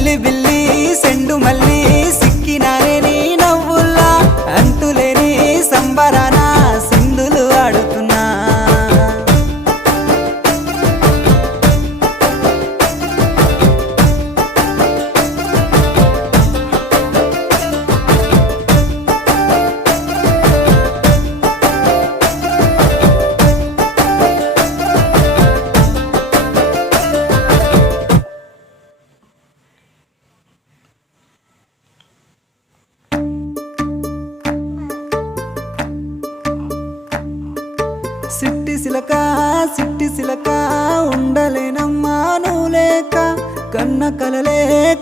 అల్లి బిల్లి సెండు మల్లి సిక్కినానే నీ నవ్వుల్లా అంతులేని సంబరాన సింధులు ఆడుతున్నా సిట్టి సిలక ఉండలేనమ్మా నువ్వు లేక కన్న కలలే